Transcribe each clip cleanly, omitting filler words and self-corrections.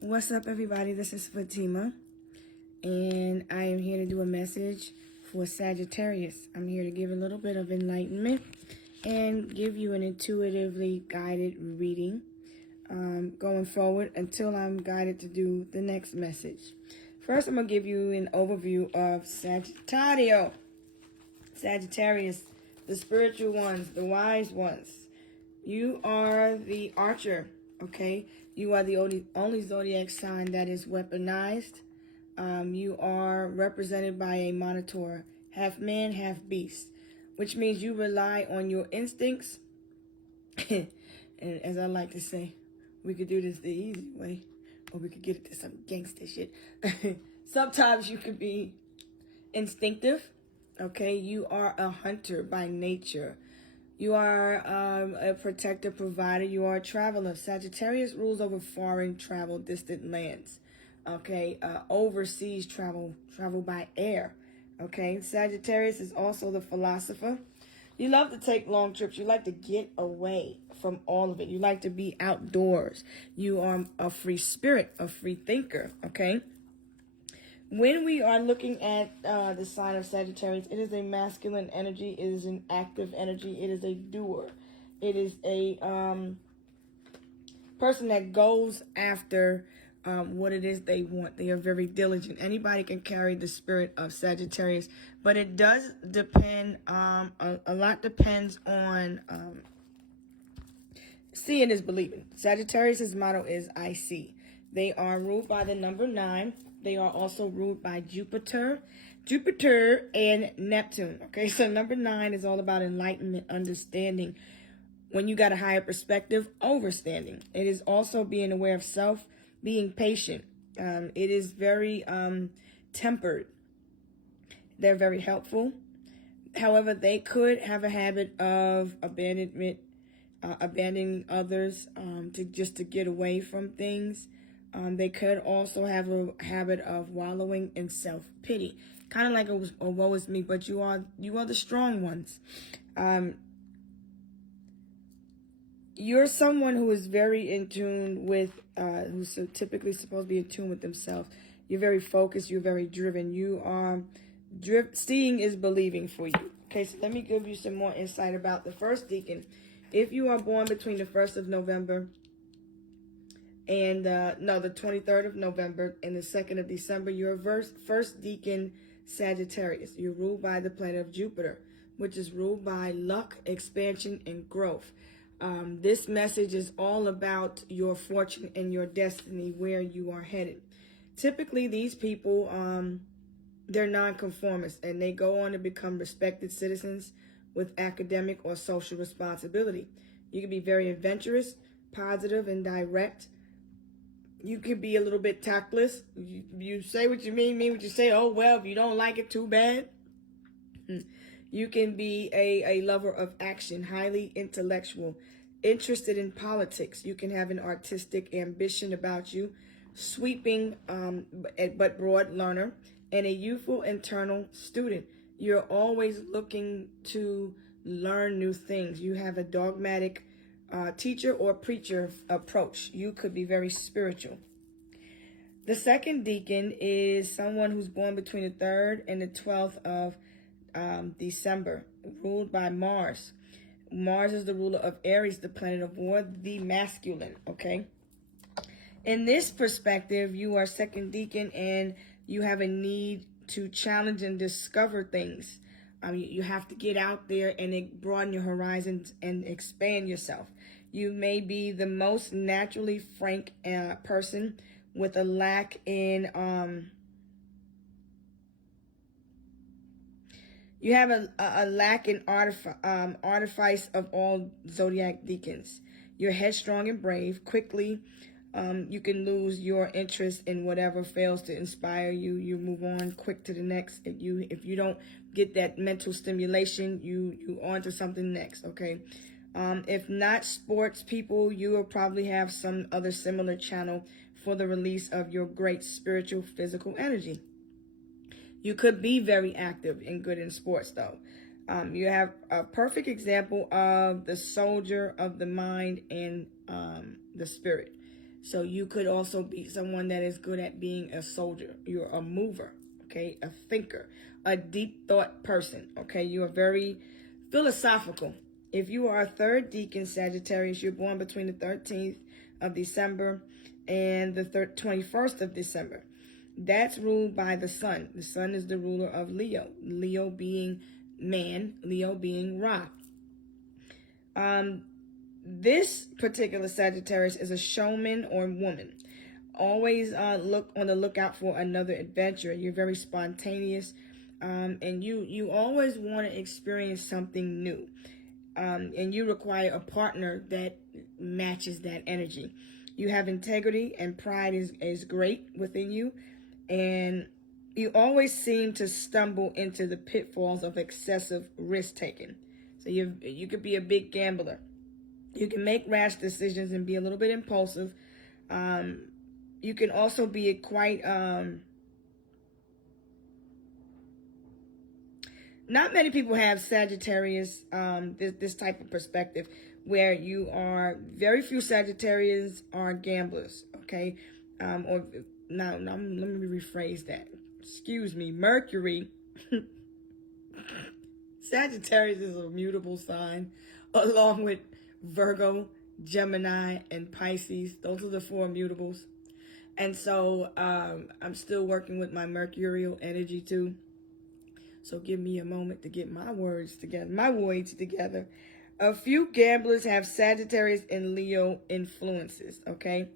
What's up, everybody? This is Fatima, and I am here to do a message for Sagittarius. I'm here to give a little bit of enlightenment and give you an intuitively guided reading going forward until I'm guided to do the next message. First, I'm going to give you an overview of Sagittarius, the spiritual ones, the wise ones. You are the archer, okay? You are the only zodiac sign that is weaponized. You are represented by a monitor, half man, half beast, which means you rely on your instincts. And as I like to say, we could do this the easy way, or we could get into some gangster shit. Sometimes you could be instinctive, okay? You are a hunter by nature. You are a protector, provider. You are a traveler. Sagittarius rules over foreign travel, distant lands. Okay, overseas travel by air. Okay, Sagittarius is also the philosopher. You love to take long trips. You like to get away from all of it. You like to be outdoors. You are a free spirit, a free thinker. Okay. When we are looking at the sign of Sagittarius, it is a masculine energy. It is an active energy. It is a doer. It is a person that goes after what it is they want. They are very diligent. Anybody can carry the spirit of Sagittarius, but it does depend, a lot depends on seeing is believing. Sagittarius' motto is I see. They are ruled by the number 9. They are also ruled by Jupiter and Neptune. Okay, so number 9 is all about enlightenment, understanding. When you got a higher perspective, overstanding. It is also being aware of self, being patient. It is very tempered. They're very helpful. However, they could have a habit of abandoning others to get away from things. They could also have a habit of wallowing in self-pity, kind of like a woe is me, but you are the strong ones. You're someone who is very in tune with, who's so typically supposed to be in tune with themselves. You're very focused. You're very driven. You are seeing is believing for you. Okay, so let me give you some more insight about the first deacon. If you are born between the 1st of November and the 23rd of November and the 2nd of December, you're first deacon Sagittarius. You're ruled by the planet of Jupiter, which is ruled by luck, expansion, and growth. This message is all about your fortune and your destiny, where you are headed. Typically, these people, they're nonconformists, and they go on to become respected citizens with academic or social responsibility. You can be very adventurous, positive, and direct. You could be a little bit tactless. You say what you mean what you say. Oh, well, if you don't like it, too bad. You can be a lover of action, highly intellectual, interested in politics. You can have an artistic ambition about you, sweeping but broad learner, and a youthful internal student. You're always looking to learn new things. You have a dogmatic teacher or preacher approach. You could be very spiritual. The second deacon is someone who's born between the 3rd and the 12th of December, ruled by Mars. Mars is the ruler of Aries, the planet of war, the masculine, okay? In this perspective, you are second deacon and you have a need to challenge and discover things. You have to get out there and broaden your horizons and expand yourself. You may be the most naturally frank person with a lack in you have a lack in artifice of all zodiac deacons. You're headstrong and brave. Quickly, you can lose your interest in whatever fails to inspire you. You move on quick to the next. If you don't get that mental stimulation, you on to something next. Okay. If not sports people, you will probably have some other similar channel for the release of your great spiritual, physical energy. You could be very active and good in sports, though. You have a perfect example of the soldier of the mind and the spirit. So you could also be someone that is good at being a soldier. You're a mover, okay? A thinker, a deep thought person, okay? You are very philosophical. If you are a third deacon Sagittarius, you're born between the 13th of December and the 21st of December. That's ruled by the sun. The sun is the ruler of Leo. Leo being man, Leo being Ra. This particular Sagittarius is a showman or woman. Always look on the lookout for another adventure. You're very spontaneous, and you always want to experience something new. And you require a partner that matches that energy. You have integrity, and pride is great within you. And you always seem to stumble into the pitfalls of excessive risk taking. So you could be a big gambler. You can make rash decisions and be a little bit impulsive. You can also be quite not many people have Sagittarius, this type of perspective, where you are, very few Sagittarians are gamblers, okay? Or now let me rephrase that. Excuse me, Mercury. Sagittarius is a mutable sign, along with Virgo, Gemini, and Pisces. Those are the four mutables. And so I'm still working with my mercurial energy too. So give me a moment to get my words together, my words together. A few gamblers have Sagittarius and Leo influences, okay?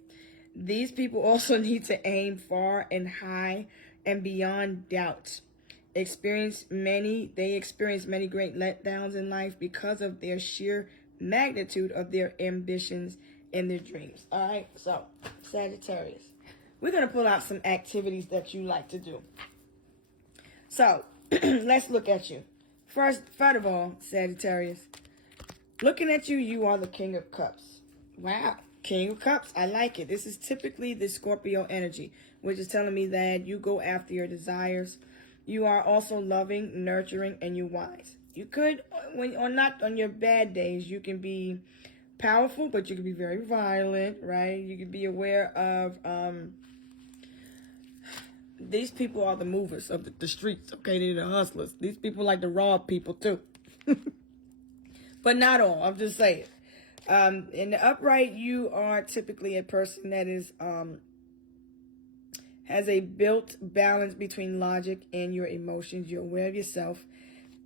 These people also need to aim far and high and beyond doubt. They experience many great letdowns in life because of their sheer magnitude of their ambitions and their dreams. All right, so Sagittarius, we're going to pull out some activities that you like to do. So let's look at you. First of all, Sagittarius, looking at you, you are the King of Cups. Wow, King of Cups, I like it. This is typically the Scorpio energy, which is telling me that you go after your desires. You are also loving, nurturing, and you're wise. You could, not on your bad days, you can be powerful, but you can be very violent, right? You can be aware of, these people are the movers of the streets, okay? They're the hustlers. These people like to rob people too. But not all, I'm just saying. In the upright, you are typically a person that is, has a built balance between logic and your emotions. You're aware of yourself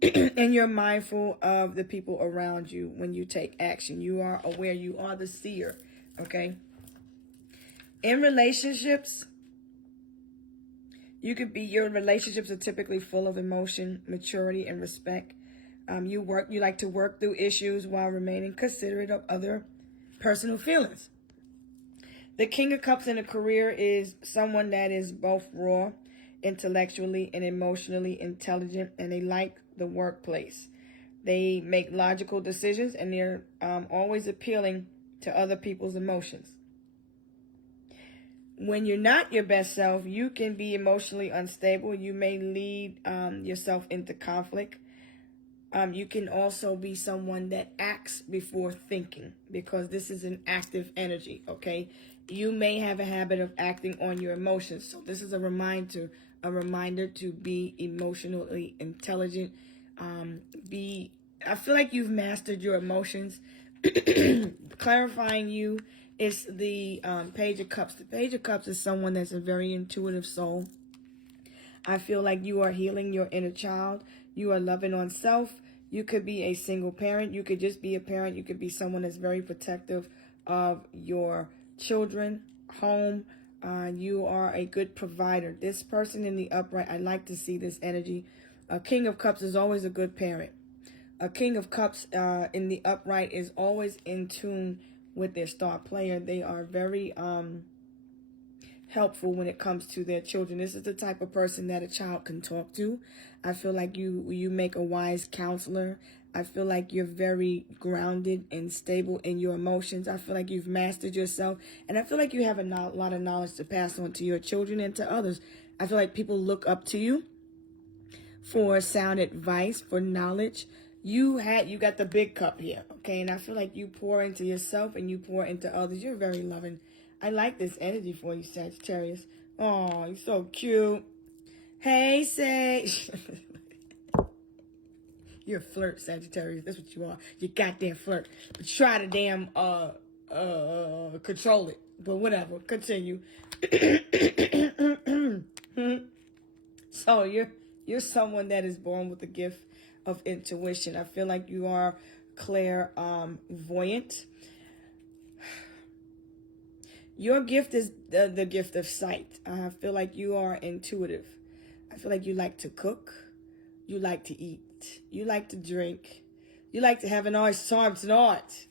and you're mindful of the people around you when you take action. You are aware, you are the seer, okay? In relationships, your relationships are typically full of emotion, maturity, and respect. You like to work through issues while remaining considerate of other personal feelings. The King of Cups in a career is someone that is both raw, intellectually, and emotionally intelligent, and they like the workplace. They make logical decisions, and they're always appealing to other people's emotions. When you're not your best self, you can be emotionally unstable. You may lead yourself into conflict. You can also be someone that acts before thinking, because this is an active energy, okay? You may have a habit of acting on your emotions. So this is a reminder to be emotionally intelligent. I feel like you've mastered your emotions. Clarifying you is the Page of Cups. The Page of Cups is someone that's a very intuitive soul. I feel like you are healing your inner child. You are loving on self. You could be a single parent. You could just be a parent. You could be someone that's very protective of your children, home. You are a good provider. This person in the upright, I like to see this energy. A King of Cups is always a good parent. A King of Cups in the upright is always in tune with their star player. They are very helpful when it comes to their children. This is the type of person that a child can talk to. I feel like you make a wise counselor. I feel like you're very grounded and stable in your emotions. I feel like you've mastered yourself. And I feel like you have a lot of knowledge to pass on to your children and to others. I feel like people look up to you for sound advice, for knowledge. You got the big cup here, okay? And I feel like you pour into yourself and you pour into others. You're very loving. I like this energy for you, Sagittarius. Oh, you're so cute. Hey, Sage. You're a flirt, Sagittarius. That's what you are. You goddamn flirt. But try to damn control it. But whatever. Continue. So you're someone that is born with the gift of intuition. I feel like you are clairvoyant. Your gift is the gift of sight. I feel like you are intuitive. I feel like you like to cook. You like to eat. You like to drink. You like to have a nice time tonight.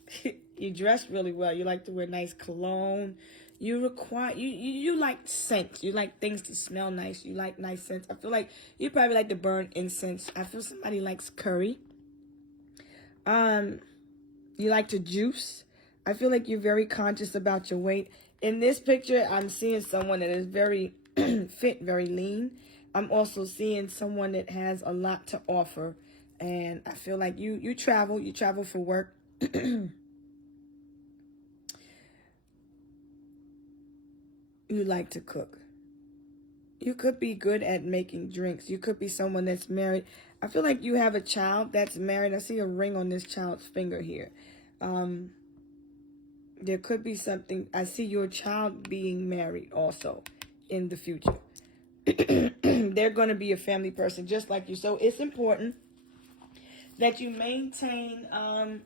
You dress really well. You like to wear nice cologne. You like scents. You like things to smell nice. You like nice scents. I feel like you probably like to burn incense. I feel somebody likes curry. You like to juice. I feel like you're very conscious about your weight. In this picture, I'm seeing someone that is very fit, very lean. I'm also seeing someone that has a lot to offer. And I feel like you travel for work. You like to cook. You could be good at making drinks. You could be someone that's married. I feel like you have a child that's married. I see a ring on this child's finger here. There could be something. I see your child being married also in the future. They're going to be a family person just like you. So it's important that you maintain,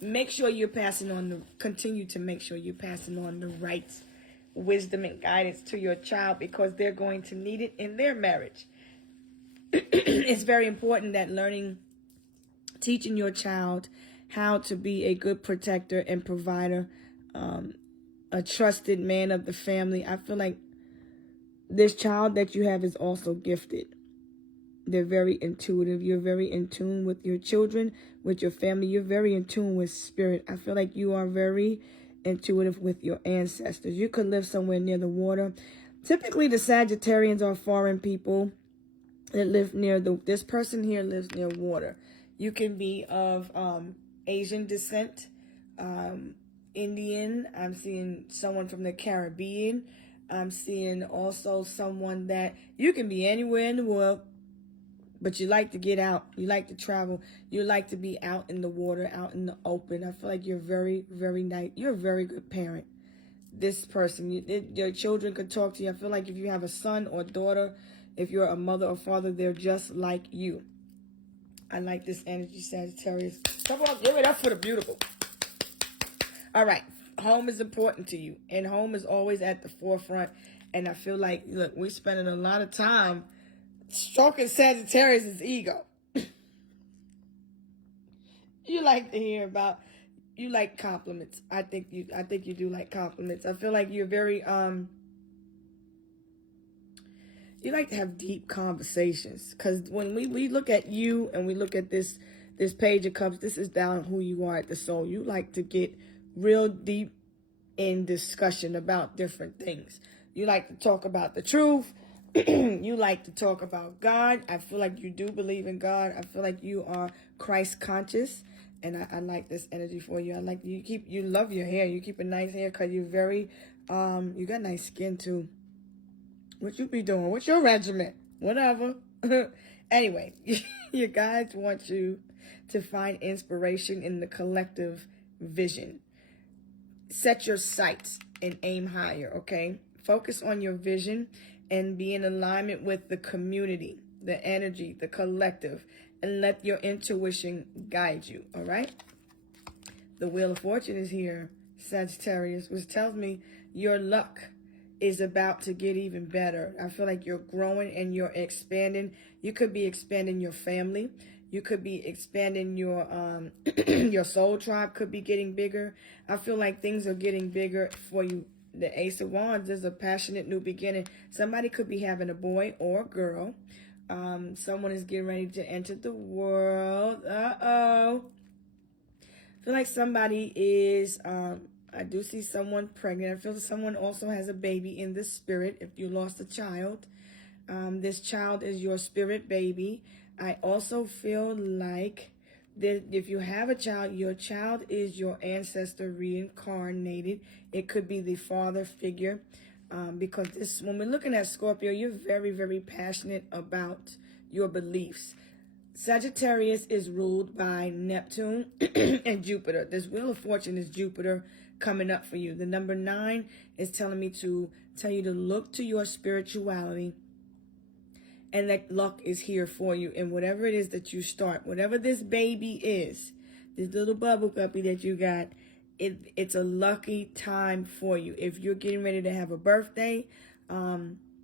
make sure you're passing on continue to make sure you're passing on the right wisdom and guidance to your child, because they're going to need it in their marriage. It's very important that teaching your child how to be a good protector and provider, a trusted man of the family. I feel like this child that you have is also gifted. They're very intuitive. You're very in tune with your children, with your family. You're very in tune with spirit. I feel like you are very intuitive with your ancestors. You could live somewhere near the water. Typically, the Sagittarians are foreign people that live near this person here lives near water. You can be of Asian descent, Indian. I'm seeing someone from the Caribbean. I'm seeing also someone that you can be anywhere in the world, but you like to get out. You like to travel. You like to be out in the water, out in the open. I feel like you're very, very nice. You're a very good parent. This person, your children could talk to you. I feel like if you have a son or daughter, if you're a mother or father, they're just like you. I like this energy, Sagittarius. Come on, give it up for the beautiful. All right. Home is important to you, and home is always at the forefront. And I feel like, look, we're spending a lot of time stroking Sagittarius' ego. You like to hear about, you like compliments. I think you do like compliments. I feel like you're very, you like to have deep conversations. Because when we look at you and we look at this Page of Cups, this is down who you are at the soul. You like to get real deep in discussion about different things. You like to talk about the truth. You like to talk about God. I feel like you do believe in God. I feel like you are Christ conscious, and I like this energy for you. I like you love your hair. You keep a nice hair because you're very you got nice skin too. What you be doing? What's your regimen? Whatever. Anyway, your guides want you to find inspiration in the collective vision. Set your sights and aim higher, okay? Focus on your vision and be in alignment with the community, the energy, the collective, and let your intuition guide you, all right? The Wheel of Fortune is here, Sagittarius, which tells me your luck is about to get even better. I feel like you're growing and you're expanding. You could be expanding your family. You could be expanding your your soul tribe could be getting bigger. I feel like things are getting bigger for you. The Ace of Wands is a passionate new beginning. Somebody could be having a boy or a girl. Someone is getting ready to enter the world. I feel like somebody is, I do see someone pregnant. I feel that someone also has a baby in the spirit if you lost a child. This child is your spirit baby. I also feel like If you have a child, your child is your ancestor reincarnated. It could be the father figure. Because when we're looking at Scorpio, you're very, very passionate about your beliefs. Sagittarius is ruled by Neptune and Jupiter. This Wheel of Fortune is Jupiter coming up for you. The number 9 is telling me to tell you to look to your spirituality, and that luck is here for you. And whatever it is that you start, whatever this baby is, this little bubble puppy that you got, it's a lucky time for you. If you're getting ready to have a birthday,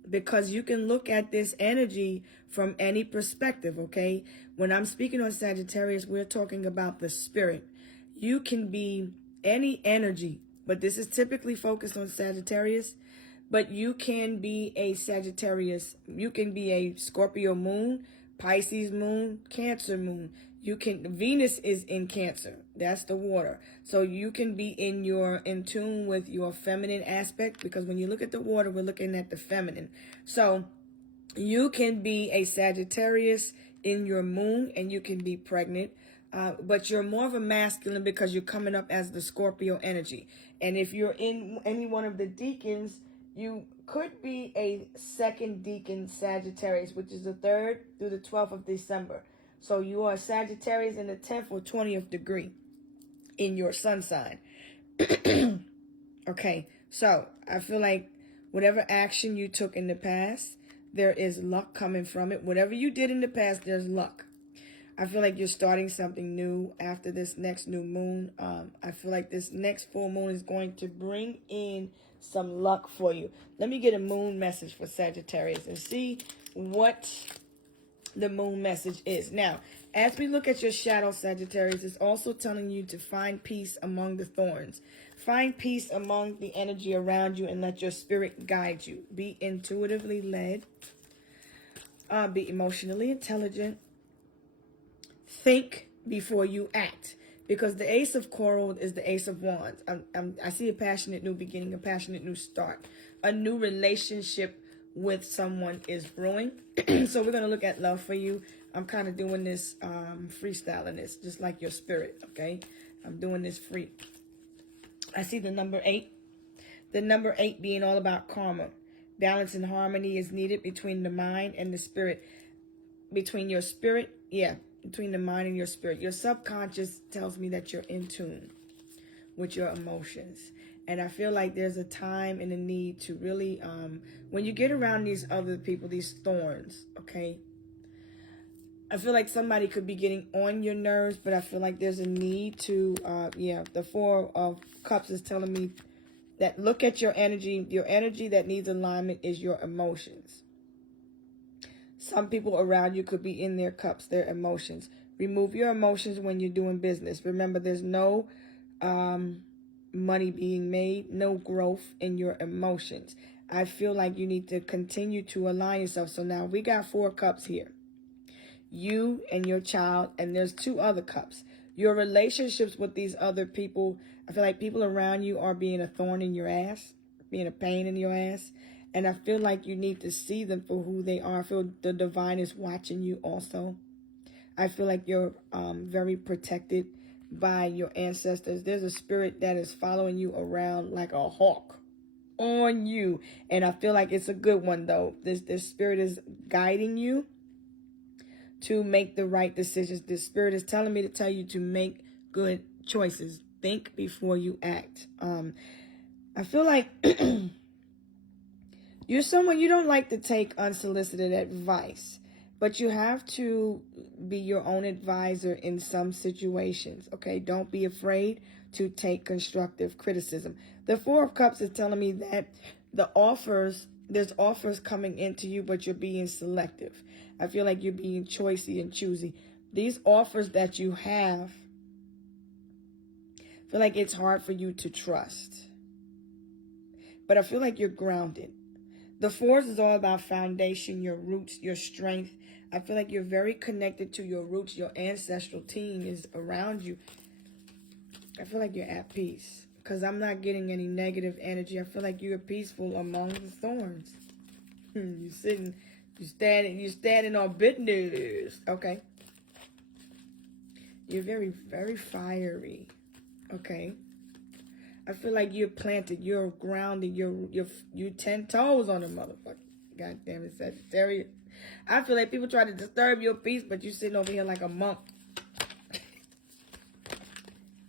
because you can look at this energy from any perspective, okay? When I'm speaking on Sagittarius, we're talking about the spirit. You can be any energy, but this is typically focused on Sagittarius. But you can be a Sagittarius. You can be a Scorpio moon, Pisces moon, Cancer moon. Venus is in Cancer. That's the water. So you can be in tune with your feminine aspect, because when you look at the water, we're looking at the feminine. So you can be a Sagittarius in your moon, and you can be pregnant. But you're more of a masculine because you're coming up as the Scorpio energy. And if you're in any one of the decans, you could be a second decan Sagittarius, which is the 3rd through the 12th of December. So you are Sagittarius in the 10th or 20th degree in your sun sign. Okay, so I feel like whatever action you took in the past, there is luck coming from it. Whatever you did in the past, there's luck. I feel like you're starting something new after this next new moon. I feel like this next full moon is going to bring in some luck for you. Let me get a moon message for Sagittarius and see what the moon message is. Now, as we look at your shadow, Sagittarius, it's also telling you to find peace among the thorns. Find peace among the energy around you and let your spirit guide you. Be intuitively led. Be emotionally intelligent. Think before you act, because the Ace of Coral is the Ace of Wands. I see a passionate new beginning, a passionate new start. A new relationship with someone is brewing. So we're going to look at love for you. I'm kind of doing this freestyling this, just like your spirit, okay? I'm doing this free. I see the number 8. The number 8 being all about karma. Balance and harmony is needed between the mind and the spirit. Between your spirit, between the mind and your spirit. Your subconscious tells me that you're in tune with your emotions. And I feel like there's a time and a need to really, when you get around these other people, these thorns, okay? I feel like somebody could be getting on your nerves, but I feel like there's a need to, the 4 of Cups is telling me that look at your energy. Your energy that needs alignment is your emotions. Some people around you could be in their cups, their emotions. Remove your emotions when you're doing business. Remember, there's no money being made, no growth in your emotions. I feel like you need to continue to align yourself. So now we got 4 cups here. You and your child, and there's 2 other cups. Your relationships with these other people, I feel like people around you are being a thorn in your ass, being a pain in your ass. And I feel like you need to see them for who they are. I feel the divine is watching you also. I feel like you're very protected by your ancestors. There's a spirit that is following you around like a hawk on you. And I feel like it's a good one, though. This spirit is guiding you to make the right decisions. This spirit is telling me to tell you to make good choices. Think before you act. I feel like you're someone, you don't like to take unsolicited advice, but you have to be your own advisor in some situations, okay? Don't be afraid to take constructive criticism. The 4 of Cups is telling me that there's offers coming into you, but you're being selective. I feel like you're being choosy and choosy. These offers that you have, I feel like it's hard for you to trust. But I feel like you're grounded. The 4s is all about foundation, your roots, your strength. I feel like you're very connected to your roots. Your ancestral team is around you. I feel like you're at peace because I'm not getting any negative energy. I feel like you're peaceful among the thorns. You're standing on business. Okay. You're very, very fiery. Okay. I feel like you're planted, you're grounded, you 10 toes on the motherfucker. God damn it, Sagittarius. I feel like people try to disturb your peace, but you're sitting over here like a monk.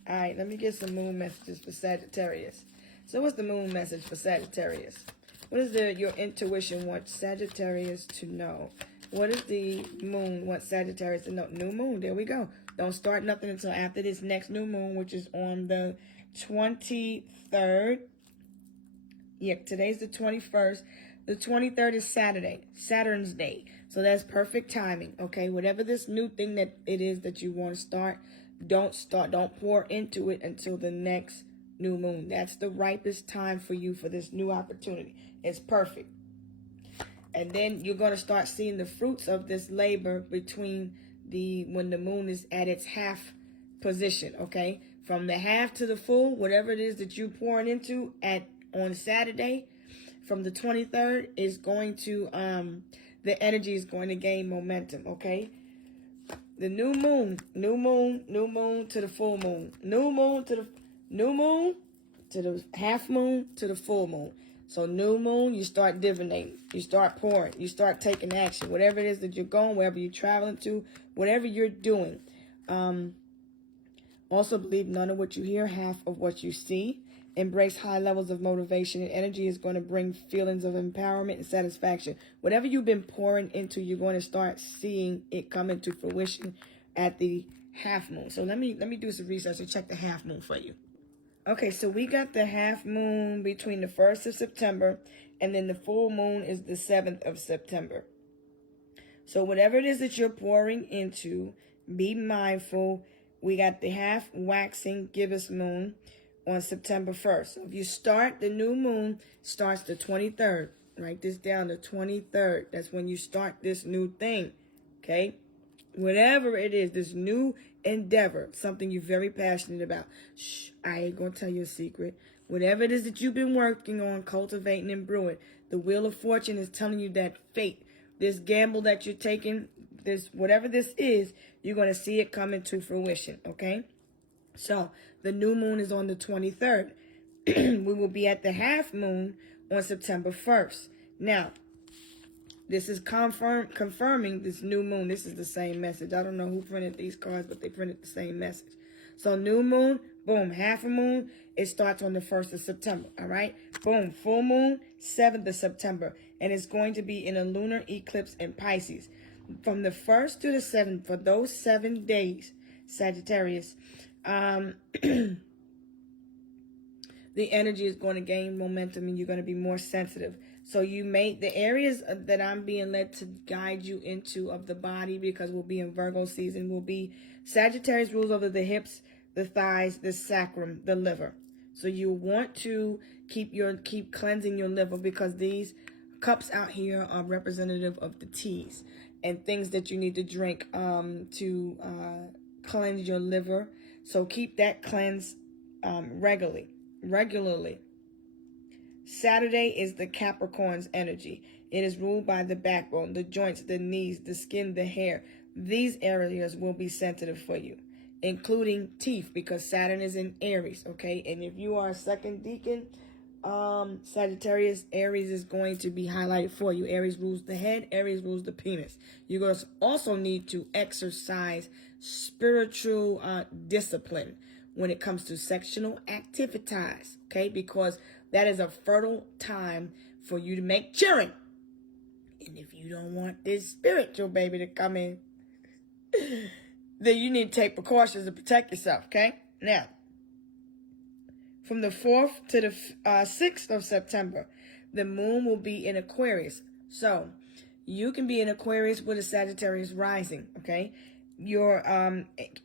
All right, let me get some moon messages for Sagittarius. So what's the moon message for Sagittarius? What is your intuition want Sagittarius to know? What is the moon want Sagittarius to know? New moon, there we go. Don't start nothing until after this next new moon, which is on the 23rd. Yeah, today's the 21st. The 23rd is Saturday, Saturn's day. So that's perfect timing, okay? Whatever this new thing that it is that you want to start, don't pour into it until the next new moon. That's the ripest time for you for this new opportunity. It's perfect. And then you're going to start seeing the fruits of this labor between when the moon is at its half position, okay? From the half to the full, whatever it is that you're pouring into on Saturday, from the 23rd is going to, the energy is going to gain momentum, okay? The new moon to the full moon, new moon to the half moon to the full moon. So new moon, you start divinating, you start pouring, you start taking action, whatever it is that you're going, wherever you're traveling to, whatever you're doing. Also believe none of what you hear, half of what you see. Embrace high levels of motivation and energy is going to bring feelings of empowerment and satisfaction. Whatever you've been pouring into, you're going to start seeing it come into fruition at the half moon. So let me do some research and check the half moon for you. Okay, so we got the half moon between the 1st of September and then the full moon is the 7th of September. So whatever it is that you're pouring into, be mindful. We got the half waxing gibbous moon on September 1st. So if you start, the new moon starts the 23rd. Write this down, the 23rd. That's when you start this new thing, okay? Whatever it is, this new endeavor, something you're very passionate about. Shh, I ain't going to tell you a secret. Whatever it is that you've been working on, cultivating and brewing, the wheel of fortune is telling you that fate, this gamble that you're taking, this whatever this is, you're going to see it come into fruition, okay? So the new moon is on the 23rd. We will be at the half moon on September 1st. Now, this is confirming this new moon. This is the same message. I don't know who printed these cards, but they printed the same message. So new moon, boom, half a moon, it starts on the 1st of September, all right? Boom, full moon, 7th of September. And it's going to be in a lunar eclipse in Pisces. From the 1st to the 7th, for those 7 days, Sagittarius, the energy is going to gain momentum and you're going to be more sensitive. So the areas that I'm being led to guide you into of the body, because we'll be in Virgo season, will be Sagittarius rules over the hips, the thighs, the sacrum, the liver. So you want to keep cleansing your liver, because these cups out here are representative of the teas and things that you need to drink to cleanse your liver. So keep that cleansed regularly. Saturday is the Capricorn's energy. It is ruled by the backbone, the joints, the knees, the skin, the hair. These areas will be sensitive for you, including teeth, because Saturn is in Aries, okay? And if you are a second deacon, Sagittarius, Aries is going to be highlighted for you. Aries rules the head, Aries rules the penis. You're going to also need to exercise spiritual discipline when it comes to sexual activities, okay? Because that is a fertile time for you to make children. And if you don't want this spiritual baby to come in, then you need to take precautions to protect yourself, okay? Now, from the 4th to the 6th of September, the moon will be in Aquarius. So, you can be in Aquarius with a Sagittarius rising, okay? Your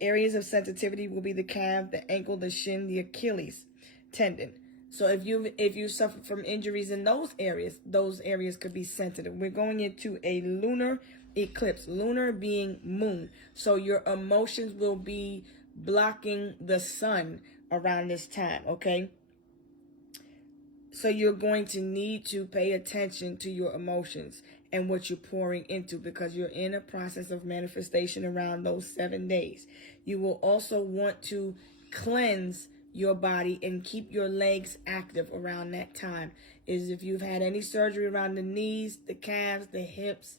areas of sensitivity will be the calf, the ankle, the shin, the Achilles tendon. So if you suffer from injuries in those areas could be sensitive. We're going into a lunar eclipse, lunar being moon. So your emotions will be blocking the sun around this time, okay? So you're going to need to pay attention to your emotions and what you're pouring into, because you're in a process of manifestation around those 7 days. You will also want to cleanse your body and keep your legs active around that time. Is if you've had any surgery around the knees, the calves, the hips,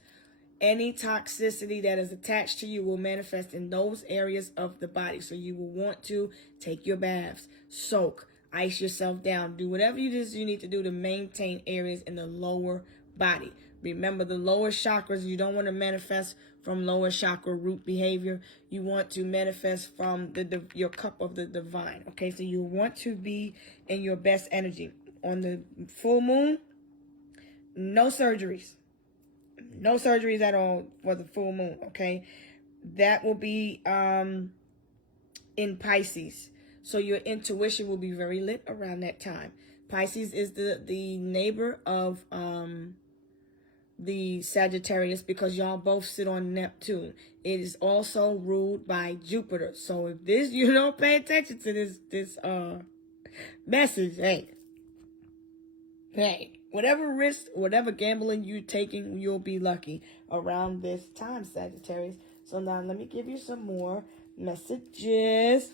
any toxicity that is attached to you will manifest in those areas of the body. So you will want to take your baths, soak, ice yourself down, do whatever you need to do to maintain areas in the lower body. Remember, the lower chakras, you don't want to manifest from lower chakra root behavior. You want to manifest from your cup of the divine. Okay, so you want to be in your best energy. On the full moon, no surgeries. No surgeries at all for the full moon, okay? That will be in Pisces. So your intuition will be very lit around that time. Pisces is the neighbor of the Sagittarius, because y'all both sit on Neptune. It is also ruled by Jupiter. So if you don't pay attention to this message, hey, whatever risk, whatever gambling you're taking, you'll be lucky around this time, Sagittarius. So now let me give you some more messages.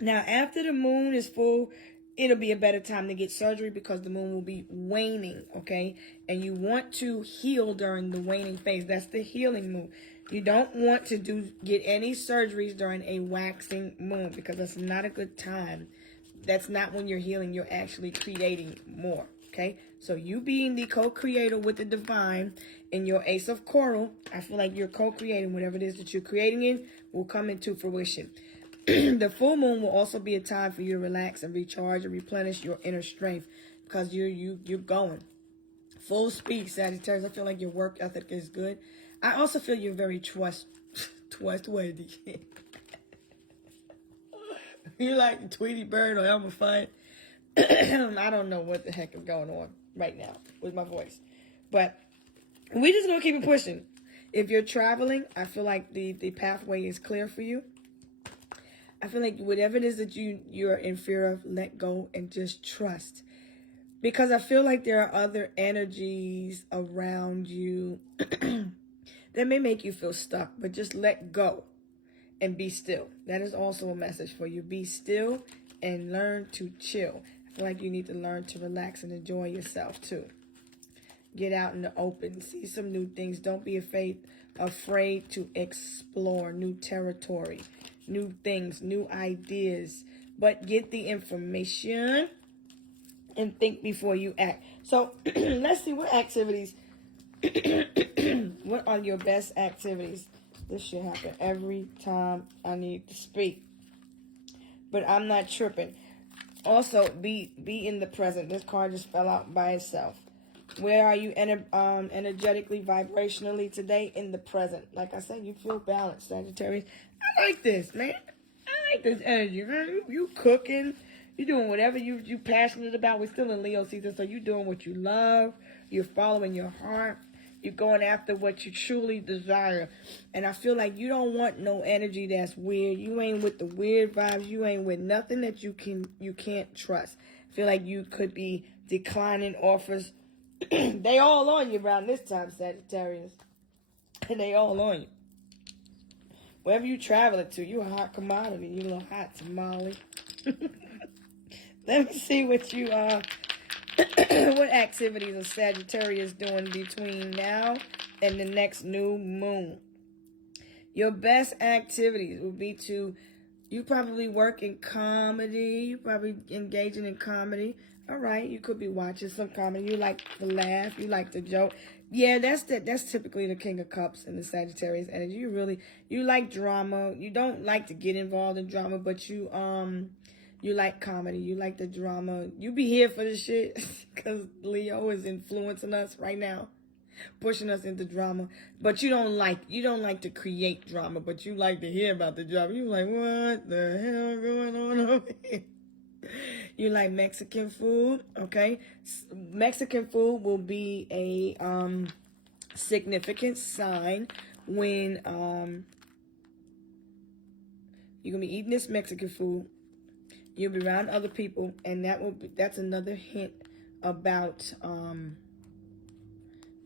Now, after the moon is full, it'll be a better time to get surgery, because the moon will be waning, okay? And you want to heal during the waning phase. That's the healing moon. You don't want to get any surgeries during a waxing moon, because that's not a good time. That's not when you're healing. You're actually creating more. Okay, so you being the co-creator with the divine in your Ace of Coral, I feel like you're co-creating whatever it is that you're creating in will come into fruition. The full moon will also be a time for you to relax and recharge and replenish your inner strength, because you're going full speed, Sagittarius. I feel like your work ethic is good. I also feel you're very trustworthy. You like Tweety Bird or Elmer Fudd. I don't know what the heck is going on right now with my voice, but we're just gonna keep it pushing. If you're traveling, I feel like the pathway is clear for you. I feel like whatever it is that you're in fear of, let go and just trust, because I feel like there are other energies around you that may make you feel stuck, but just let go and be still. That is also a message for you. Be still and learn to chill. I feel like you need to learn to relax and enjoy yourself too. Get out in the open, see some new things. Don't be afraid to explore new territory, new things, new ideas. But get the information and think before you act. So let's see what activities, what are your best activities? This should happen every time I need to speak, but I'm not tripping. Also, be in the present. This card just fell out by itself. Where are you energetically, vibrationally today? In the present. Like I said, you feel balanced, Sagittarius. I like this, man. I like this energy, man. You cooking. You doing whatever you passionate about. We're still in Leo season, so you doing what you love. You're following your heart. You're going after what you truly desire. And I feel like you don't want no energy that's weird. You ain't with the weird vibes. You ain't with nothing that you can't trust. I feel like you could be declining offers. They all on you around this time, Sagittarius. And they all on you. Wherever you traveling to, you a hot commodity. You a little hot tamale. Let me see what you what activities are Sagittarius doing between now and the next new moon. Your best activities would be you probably work in comedy. You probably engaging in comedy. All right, you could be watching some comedy. You like to laugh. You like to joke. Yeah, that's typically the King of Cups and the Sagittarius energy. You like drama. You don't like to get involved in drama, but you like comedy. You like the drama. You be here for this shit because Leo is influencing us right now, pushing us into drama. But you don't like to create drama, but you like to hear about the drama. You like, what the hell going on over here? You like Mexican food, okay? Mexican food will be a significant sign when you're gonna be eating this Mexican food. You'll be around other people, and that's another hint about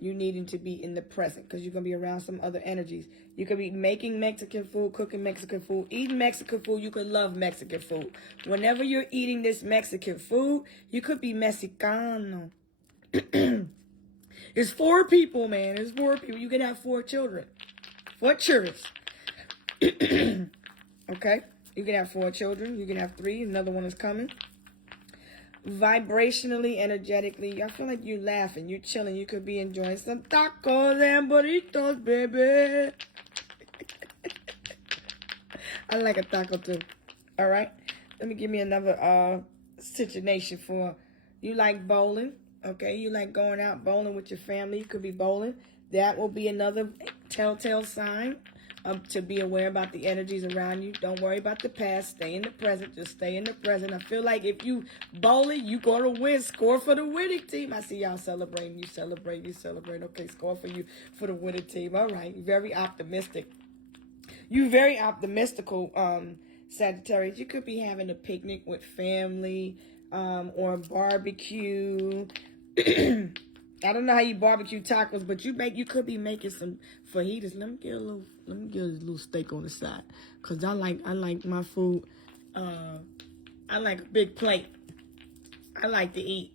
you needing to be in the present because you're going to be around some other energies. You could be making Mexican food, cooking Mexican food, eating Mexican food. You could love Mexican food. Whenever you're eating this Mexican food, you could be Mexicano. It's 4 people, man. It's 4 people. You can have 4 children. 4 children. Okay? You can have 4 children. You can have 3. Another one is coming. Vibrationally, energetically, I feel like you're laughing, you're chilling. You could be enjoying some tacos and burritos, baby. I like a taco too. All right. Let me give me another situation for you. Like bowling. Okay. You like going out bowling with your family. You could be bowling. That will be another telltale sign to be aware about the energies around you. Don't worry about the past. Stay in the present. Just stay in the present. I feel like if you bowling, you going to win. Score for the winning team. I see y'all celebrating. You celebrate. You celebrate. Okay, score for you for the winning team. All right. Very optimistic. You very optimistical, Sagittarius. You could be having a picnic with family or a barbecue. I don't know how you barbecue tacos, but you could be making some fajitas. Let me get a little steak on the side, cause I like my food. I like a big plate. I like to eat.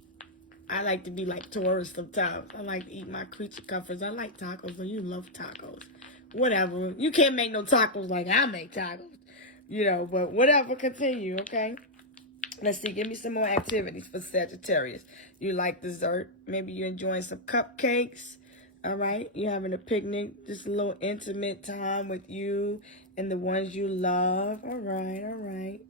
I like to be like tourists sometimes. I like to eat my creature comforts. I like tacos, and you love tacos. Whatever. You can't make no tacos like I make tacos, but whatever. Continue, okay? Let's see. Give me some more activities for Sagittarius. You like dessert. Maybe you're enjoying some cupcakes. All right. You're having a picnic. Just a little intimate time with you and the ones you love. All right. All right.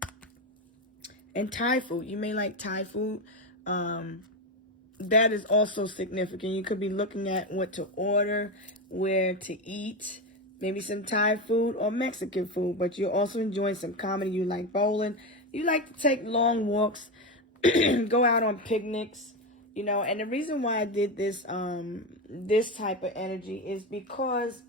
And Thai food. You may like Thai food. That is also significant. You could be looking at what to order, where to eat. Maybe some Thai food or Mexican food. But you're also enjoying some comedy. You like bowling. You like to take long walks, go out on picnics, and the reason why I did this type of energy is because,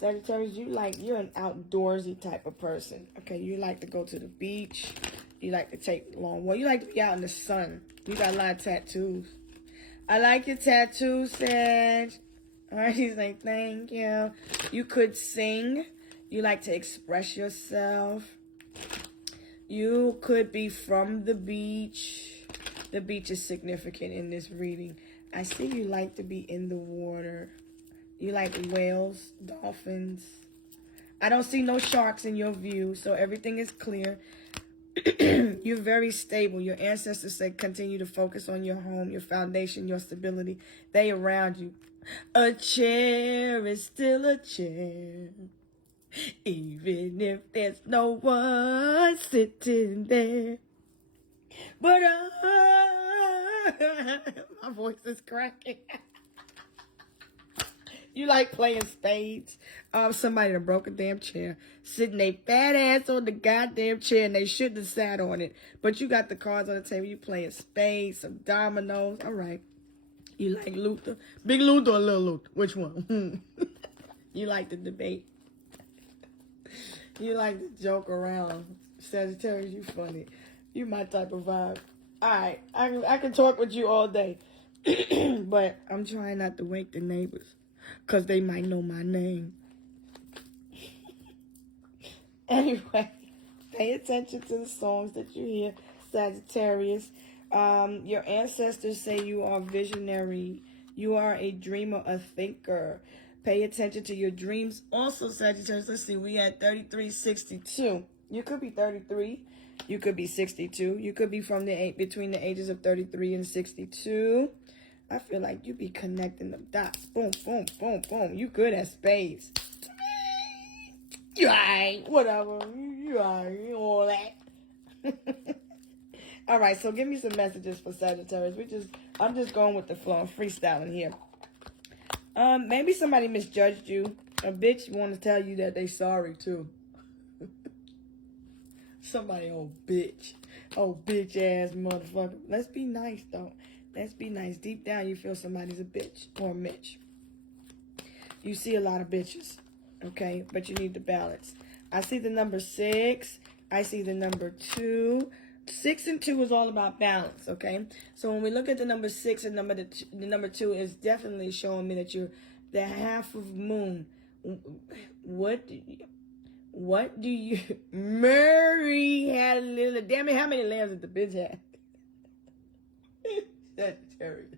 Sagittarius, you're an outdoorsy type of person. Okay, you like to go to the beach, you like to take long walks, you like to be out in the sun. You got a lot of tattoos. I like your tattoos, Sag. All right, he's like, thank you. You could sing. You like to express yourself. You could be from the beach. The beach is significant in this reading. I see you like to be in the water. You like whales, dolphins. I don't see no sharks in your view, so everything is clear. You're very stable. Your ancestors say continue to focus on your home, your foundation, your stability. They around you. A chair is still a chair. Even if there's no one sitting there. But my voice is cracking. You like playing spades. Somebody that broke a damn chair, sitting their fat ass on the goddamn chair, and they shouldn't have sat on it. But you got the cards on the table. You playing spades, some dominoes. All right. You like Luther? Big Luther or Little Luther? Which one? You like to debate. You like to joke around. Sagittarius, you funny. You my type of vibe. Alright, I can talk with you all day. But I'm trying not to wake the neighbors, because they might know my name. Anyway, pay attention to the songs that you hear, Sagittarius. Your ancestors say you are visionary. You are a dreamer, a thinker. Pay attention to your dreams. Also, Sagittarius, let's see, we had 33, 62. You could be 33. You could be 62. You could be between the ages of 33 and 62. I feel like you be connecting the dots. Boom, boom, boom, boom. You good at spades. You alright. Whatever. You alright. You all that. All right, so give me some messages for Sagittarius. I'm just going with the flow. I'm freestyling here. Maybe somebody misjudged you. A bitch want to tell you that they sorry too. Somebody, oh bitch ass motherfucker. Let's be nice though. Let's be nice. Deep down, you feel somebody's a bitch or a Mitch. You see a lot of bitches, okay? But you need to balance. I see the number 6. I see the number 2. 6 and 2 is all about balance, okay? So when we look at the number 6 and the number 2 is definitely showing me that you're the half of moon. What do you Murray had a little, damn it, how many layers did the bitch have? Sagittarius.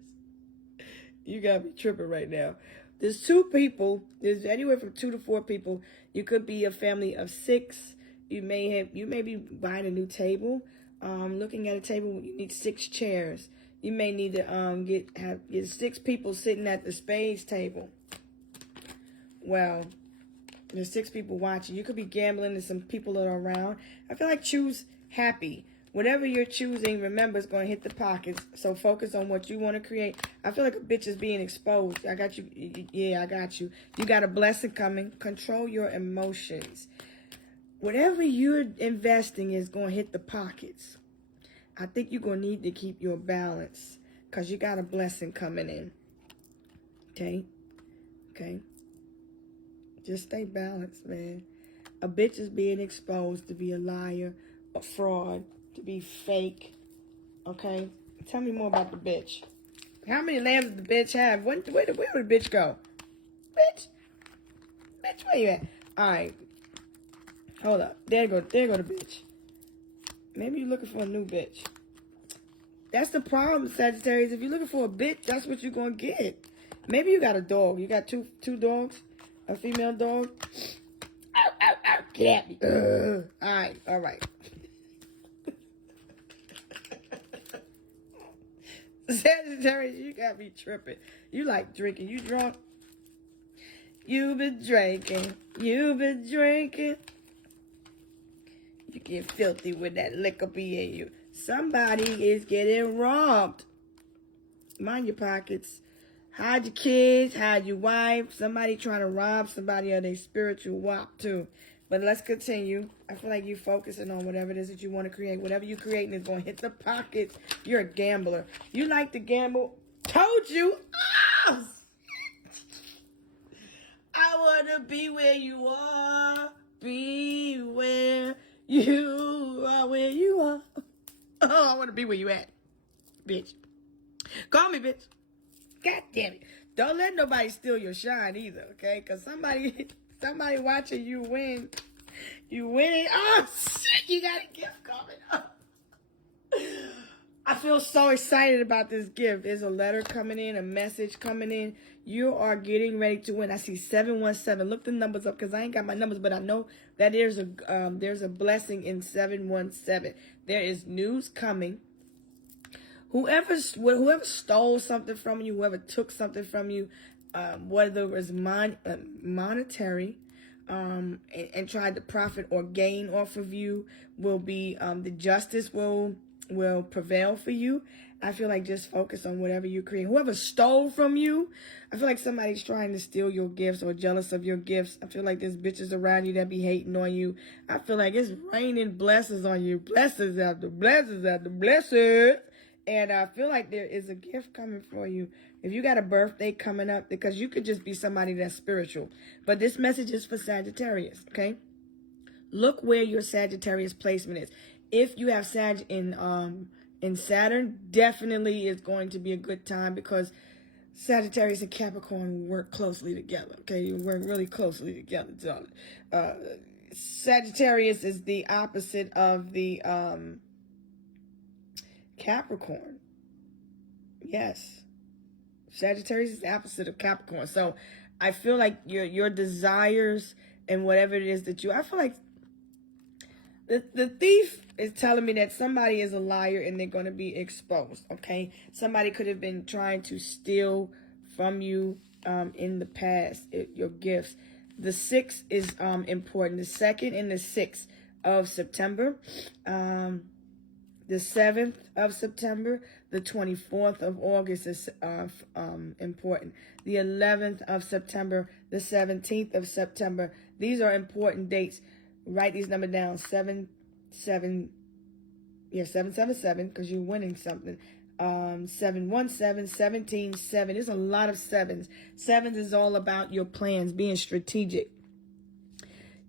You gotta be tripping right now. There's 2 people. There's anywhere from 2 to 4 people. You could be a family of 6. You may be buying a new table. Looking at a table, you need 6 chairs. You may need to get 6 people sitting at the spades table. Well, there's 6 people watching. You could be gambling and some people that are around. I feel like choose happy. Whatever you're choosing, remember, it's going to hit the pockets. So focus on what you want to create. I feel like a bitch is being exposed. I got you. Yeah, I got you. You got a blessing coming. Control your emotions. Whatever you're investing is going to hit the pockets. I think you're going to need to keep your balance because you got a blessing coming in. Okay? Okay? Just stay balanced, man. A bitch is being exposed to be a liar, a fraud, to be fake. Okay? Tell me more about the bitch. How many layers does the bitch have? Where did the bitch go? Bitch, where you at? All right. Hold up. There go the bitch. Maybe you're looking for a new bitch. That's the problem, Sagittarius. If you're looking for a bitch, that's what you're going to get. Maybe you got a dog. You got two dogs? A female dog? Ow, ow, ow. Get at me. All right. Sagittarius, you got me tripping. You like drinking. You drunk? You've been drinking. You get filthy when that liquor be in you. Somebody is getting robbed. Mind your pockets. Hide your kids. Hide your wife. Somebody trying to rob somebody of their spiritual wop too. But let's continue. I feel like you're focusing on whatever it is that you want to create. Whatever you're creating is going to hit the pockets. You're a gambler. You like to gamble. Told you. Oh! I want to be where you are. Be where you are, where you are. Oh, I want to be where you at, bitch. Call me, bitch. God damn it. Don't let nobody steal your shine either, okay? Because somebody watching you win. You winning. Oh, shit, you got a gift coming up. I feel so excited about this gift. There's a letter coming in, a message coming in. You are getting ready to win. I see 717. Look the numbers up because I ain't got my numbers, but I know that there's a blessing in 717. There is news coming. Whoever stole something from you, whoever took something from you, whether it was monetary, and tried to profit or gain off of you, will be the justice will prevail for you. I feel like just focus on whatever you create. Whoever stole from you, I feel like somebody's trying to steal your gifts or jealous of your gifts. I feel like there's bitches around you that be hating on you. I feel like it's raining blessings on you. Blessings after blessings after blessings. And I feel like there is a gift coming for you. If you got a birthday coming up, because you could just be somebody that's spiritual. But this message is for Sagittarius, okay? Look where your Sagittarius placement is. If you have Sag in Saturn, definitely is going to be a good time because Sagittarius and Capricorn work closely together. Okay, you work really closely together, darling. Sagittarius is the opposite of the Capricorn. Yes, Sagittarius is the opposite of Capricorn. So I feel like your desires and whatever it is that I feel like the thief is telling me that somebody is a liar and they're going to be exposed, okay? Somebody could have been trying to steal from you in the past, your gifts. The 6th is important. The 2nd and the 6th of September. The 7th of September. The 24th of August is important. The 11th of September. The 17th of September. These are important dates. Write these numbers down. 777, because you're winning something. 717, 17, 7. There's a lot of sevens. Sevens is all about your plans, being strategic.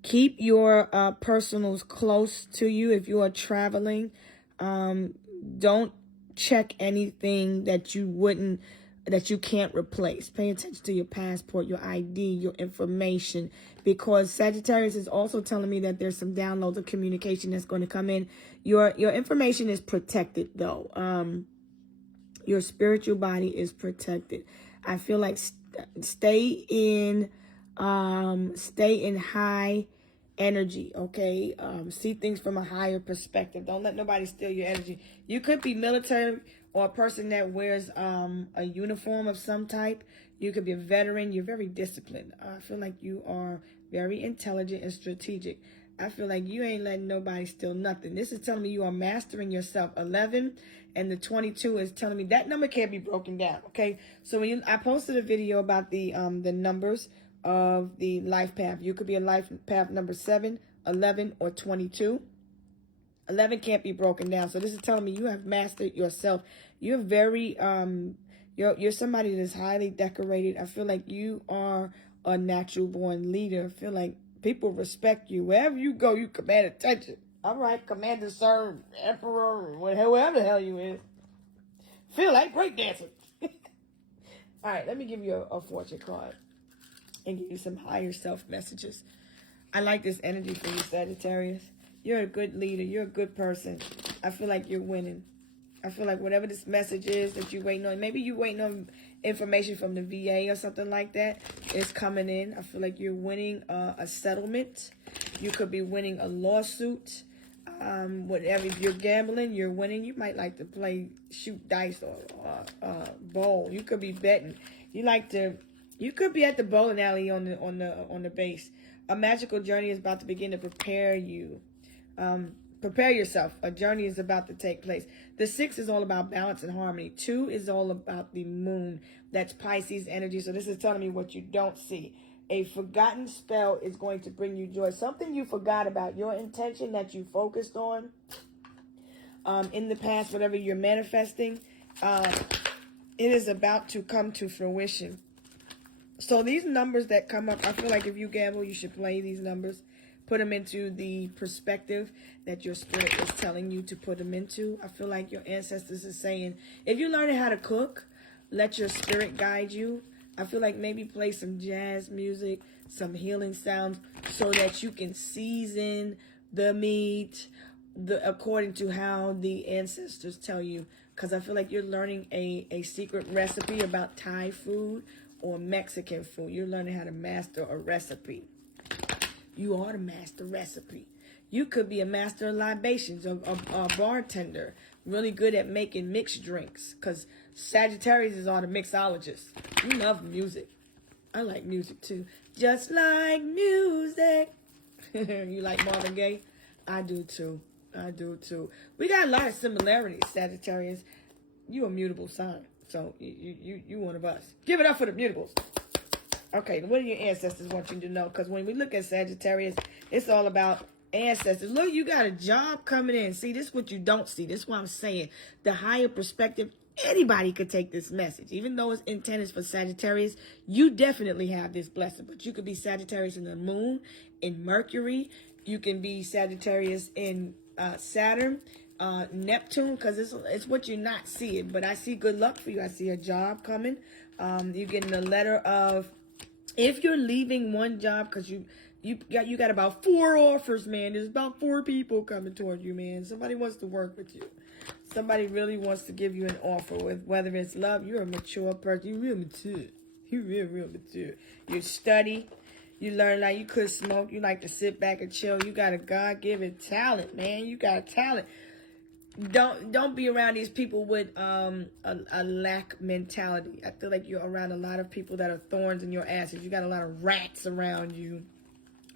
Keep your personals close to you if you are traveling. Don't check anything that you can't replace. Pay attention to your passport, your ID, your information, because Sagittarius is also telling me that there's some downloads of communication that's going to come in. Your information is protected though. Your spiritual body is protected. I feel like stay in high energy, okay? See things from a higher perspective. Don't let nobody steal your energy. You could be military or a person that wears a uniform of some type. You could be a veteran. You're very disciplined. I feel like you are very intelligent and strategic. I feel like you ain't letting nobody steal nothing. This is telling me you are mastering yourself. 11 and the 22 is telling me that number can't be broken down, okay? So I posted a video about the numbers of the life path. You could be a life path number 7, 11, or 22. 11 can't be broken down. So this is telling me you have mastered yourself. You're very, you're somebody that's highly decorated. I feel like you are a natural born leader. I feel like people respect you. Wherever you go, you command attention. All right, commander, sir, emperor, whoever the hell you is. Feel like breakdancing. All right, let me give you a fortune card and give you some higher self messages. I like this energy for you, Sagittarius. You're a good leader. You're a good person. I feel like you're winning. I feel like whatever this message is that you're waiting on, maybe you're waiting on information from the VA or something like that, is coming in. I feel like you're winning a settlement. You could be winning a lawsuit. Whatever, if you're gambling, you're winning. You might like to shoot dice or bowl. You could be betting. You could be at the bowling alley on the base. A magical journey is about to begin to prepare you. Prepare yourself. A journey is about to take place. The 6 is all about balance and harmony. 2 is all about the moon. That's Pisces energy. So this is telling me what you don't see. A forgotten spell is going to bring you joy. Something you forgot about. Your intention that you focused on in the past, whatever you're manifesting, it is about to come to fruition. So these numbers that come up, I feel like if you gamble, you should play these numbers. Put them into the perspective that your spirit is telling you to put them into. I feel like your ancestors are saying, if you're learning how to cook, let your spirit guide you. I feel like maybe play some jazz music, some healing sounds, so that you can season the meat according to how the ancestors tell you. Because I feel like you're learning a secret recipe about Thai food or Mexican food. You're learning how to master a recipe. You are the master recipe. You could be a master of libations, a bartender, really good at making mixed drinks, because Sagittarius is all the mixologists. You love music. I like music too. Just like music. You like Marvin Gaye? I do too. I do too. We got a lot of similarities, Sagittarius. You a mutable sign, so you one of us. Give it up for the mutables. Okay, what do your ancestors want you to know? Because when we look at Sagittarius, it's all about ancestors. Look, you got a job coming in. See, this is what you don't see. This is what I'm saying. The higher perspective, anybody could take this message. Even though it's intended for Sagittarius, you definitely have this blessing. But you could be Sagittarius in the moon, in Mercury. You can be Sagittarius in Saturn, Neptune, because it's what you're not seeing. But I see good luck for you. I see a job coming. You're getting a letter of, if you're leaving one job, because you got about 4 offers, man. There's about 4 people coming toward you, man. Somebody wants to work with you. Somebody really wants to give you an offer, with whether it's love. You're a mature person. You're real mature. You're real mature. You study. You learn, like, you could smoke. You like to sit back and chill. You got a God-given talent, man. You got a talent. Don't be around these people with a lack mentality. I feel like you're around a lot of people that are thorns in your asses. You got a lot of rats around you,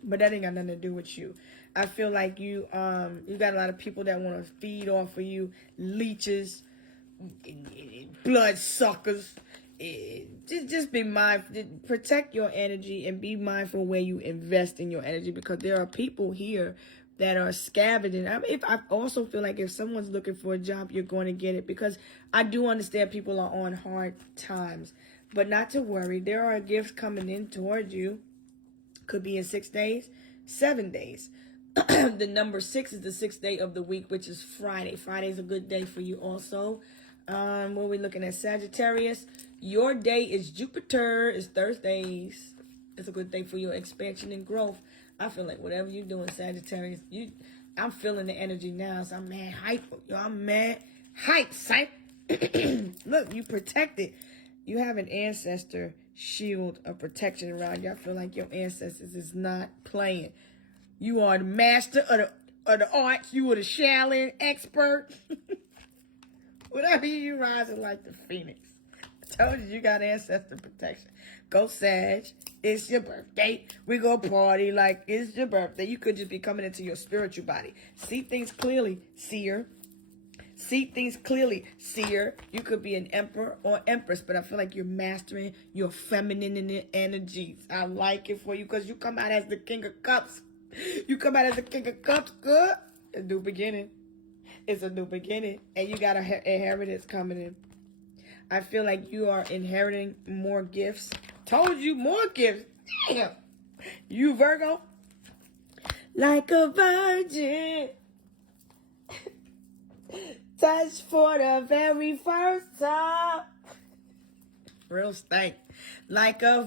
but that ain't got nothing to do with you. I feel like you got a lot of people that want to feed off of you, leeches, blood suckers. Just be mindful. Protect your energy and be mindful where you invest in your energy, because there are people here that are scavenging. I also feel like if someone's looking for a job, you're going to get it, because I do understand people are on hard times, but not to worry. There are gifts coming in towards you. Could be in 6 days, 7 days. The number 6 is the 6th day of the week, which is Friday. Friday is a good day for you also. What are we looking at? Sagittarius. Your day is Jupiter. It's Thursdays. It's a good day for your expansion and growth. I feel like whatever you're doing, Sagittarius, I'm feeling the energy now. So I'm mad hype. Yo, I'm mad hype, psych. Look, you protected. You have an ancestor shield of protection around you. I feel like your ancestors is not playing. You are the master of the arts. You are the Shaolin expert. Whatever you rising like the phoenix. I told you got ancestor protection. Go Sag. It's your birthday. We go party like it's your birthday. You could just be coming into your spiritual body. See things clearly, seer. See things clearly, seer. You could be an emperor or empress, but I feel like you're mastering your feminine energies. I like it for you because you come out as the King of Cups. You come out as the King of Cups. Good. A new beginning. It's a new beginning. And you got a inheritance coming in. I feel like you are inheriting more gifts. Told you more gifts. Damn. You Virgo. Like a virgin. Touch for the very first time. Real stank. Like a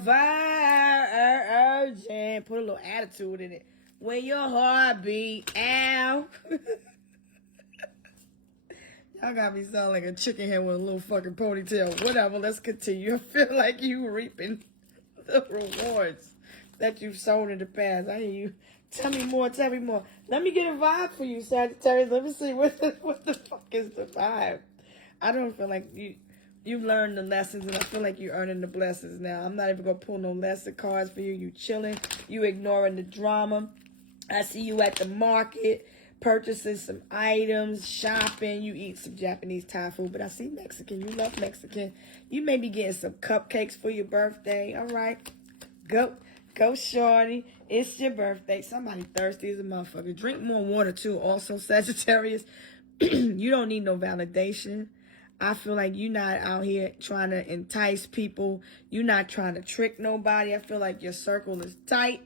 virgin. Put a little attitude in it. When your heart beat out. Y'all got me sound like a chicken head with a little fucking ponytail. Whatever, let's continue. I feel like you reaping the rewards that you've sown in the past. I hear you. Tell me more, tell me more. Let me get a vibe for you, Sagittarius. Let me see what the fuck is the vibe. I don't feel like you've learned the lessons, and I feel like you're earning the blessings now. I'm not even going to pull no lesson cards for you. You chilling. You ignoring the drama. I see you at the market, purchasing some items, shopping. You eat some Japanese Thai food, but I see Mexican. You love Mexican. You may be getting some cupcakes for your birthday. All right. Go shorty. It's your birthday. Somebody thirsty as a motherfucker. Drink more water too. Also, Sagittarius, you don't need no validation. I feel like you're not out here trying to entice people. You're not trying to trick nobody. I feel like your circle is tight.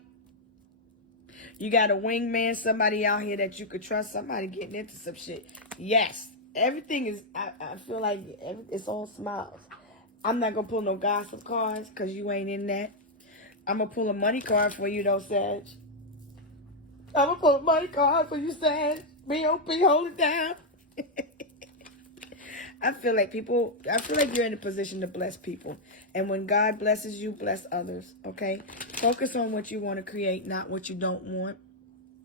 You got a wingman, somebody out here that you could trust, somebody getting into some shit. Yes. Everything is, I feel like it's all smiles. I'm not going to pull no gossip cards because you ain't in that. I'm going to pull a money card for you, though, Sag. I'm going to pull a money card for you, Sag. B.O.P. Hold it down. I feel like you're in a position to bless people. And when God blesses you, bless others, okay? Focus on what you want to create, not what you don't want.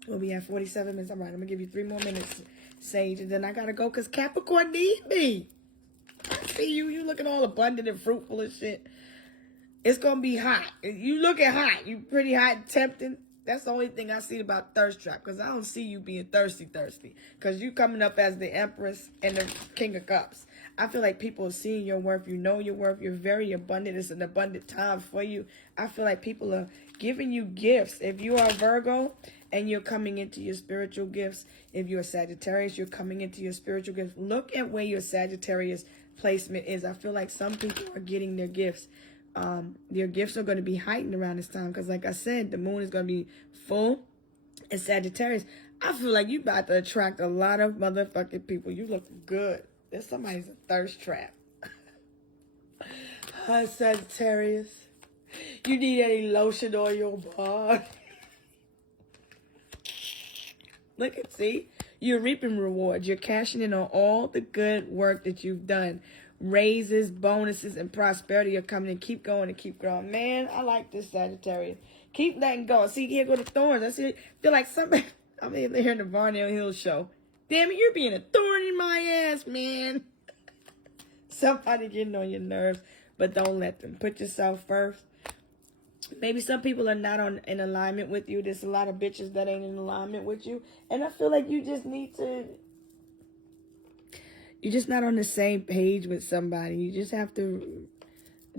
We'll be at 47 minutes. All right, I'm going to give you 3 more minutes, Sage. And then I got to go because Capricorn need me. I see you. You looking all abundant and fruitful and shit. It's going to be hot. You looking hot. You pretty hot and tempting. That's the only thing I see about thirst trap, because I don't see you being thirsty. Because you coming up as the Empress and the King of Cups. I feel like people are seeing your worth. You know your worth. You're very abundant. It's an abundant time for you. I feel like people are giving you gifts. If you are Virgo and you're coming into your spiritual gifts, if you're a Sagittarius, you're coming into your spiritual gifts. Look at where your Sagittarius placement is. I feel like some people are getting their gifts. Your gifts are going to be heightened around this time because, like I said, the moon is going to be full in Sagittarius. I feel like you about to attract a lot of motherfucking people. You look good. There's somebody's a thirst trap. Hi, Sagittarius. You need any lotion on your body? Look and see. You're reaping rewards. You're cashing in on all the good work that you've done. Raises, bonuses, and prosperity are coming in. Keep going and keep growing. Man, I like this, Sagittarius. Keep letting go. See, here go the thorns. Feel like somebody, I'm here in the Barnell Hill show. Damn it, you're being a thorn in my ass, man. Somebody getting on your nerves, but don't let them. Put yourself first. Maybe some people are not in alignment with you. There's a lot of bitches that ain't in alignment with you. And I feel like you just need to... You're just not on the same page with somebody. You just have to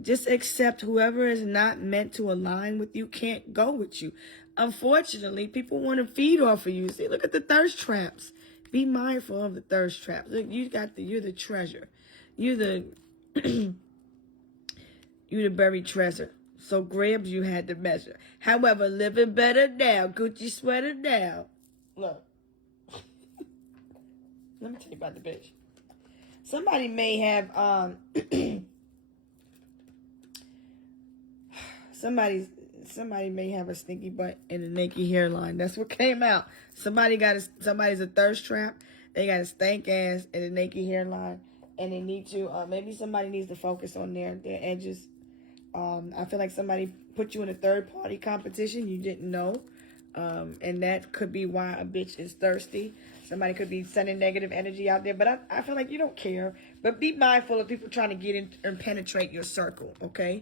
just accept whoever is not meant to align with you can't go with you. Unfortunately, people want to feed off of you. See, look at the thirst traps. Be mindful of the thirst traps. Look, you're the treasure. You're the you're the buried treasure. So grabs you had to measure. However, living better now. Gucci sweater now. Look. Let me tell you about the bitch. Somebody may have somebody may have a stinky butt and a naked hairline. That's what came out. Somebody's a thirst trap. They got a stank ass and a naked hairline, and they need to maybe somebody needs to focus on their edges. I feel like somebody put you in a third party competition you didn't know. And that could be why a bitch is thirsty. Somebody could be sending negative energy out there, but I feel like you don't care. But be mindful of people trying to get in and penetrate your circle, okay?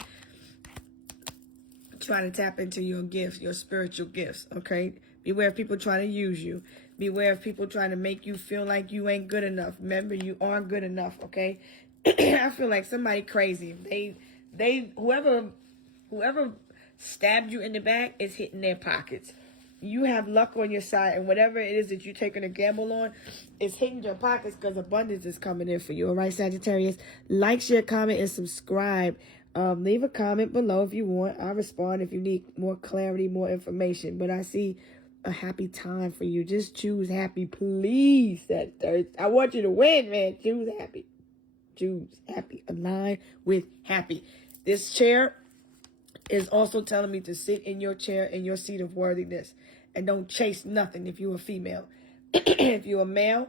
Trying to tap into your gifts, your spiritual gifts, okay? Beware of people trying to use you. Beware of people trying to make you feel like you ain't good enough. Remember, you are good enough, okay? I feel like somebody crazy. Whoever stabbed you in the back is hitting their pockets. You have luck on your side, and whatever it is that you're taking a gamble on is hitting your pockets because abundance is coming in for you. All right, Sagittarius? Like, share, comment, and subscribe. Leave a comment below if you want. I'll respond if you need more clarity, more information. But I see a happy time for you. Just choose happy, please, Sagittarius. I want you to win, man. Choose happy. Choose happy. Align with happy. This chair is also telling me to sit in your chair, in your seat of worthiness, and don't chase nothing if you're a female. If you're a male,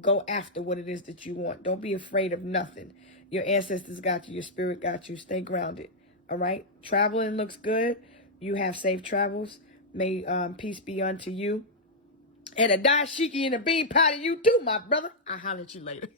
go after what it is that you want. Don't be afraid of nothing. Your ancestors got you. Your spirit got you. Stay grounded. All right? Traveling looks good. You have safe travels. May peace be unto you. And a dashiki and a bean pie to you too, my brother. I'll holler at you later.